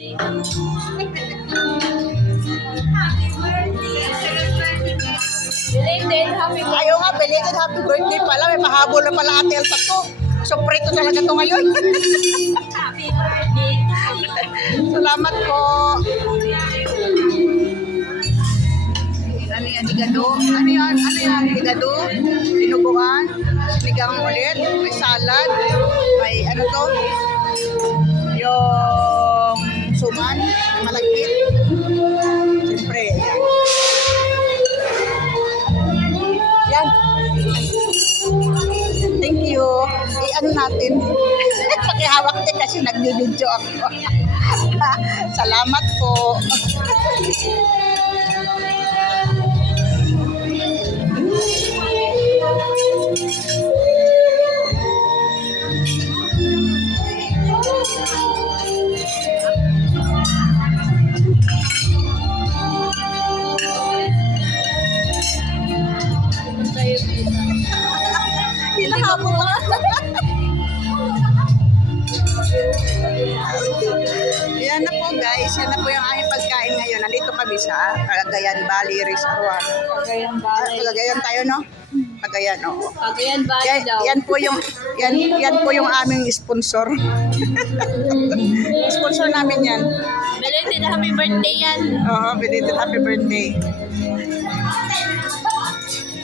Belated happy birthday. Ayaw nga, belated happy birthday pala. May pahabol na pala Ate Elsa to. So, preto talaga to ngayon. Happy birthday. Salamat po. Ano yan, higado? Ano yan? Ano yan? Higado? Dinuguan? Sinigang ulit? May salad? May ano to? Yung suman? May malagkit? Siyempre, yan. Yan. Thank you. I-ano natin. Pakihawak din kasi nag-video ako. Salamat po. Hinahabol ka. Yan na po guys, yan na po yung aming pagkain ngayon. Nandito kami sa Cagayan Valley Resort. Cagayan Valley. Cagayan tayo, no? Cagayan, oo. Cagayan Valley daw. Yan po yung yan po yung aming sponsor. Sponsor namin yan. Belated happy birthday yan. Oo, belated happy birthday.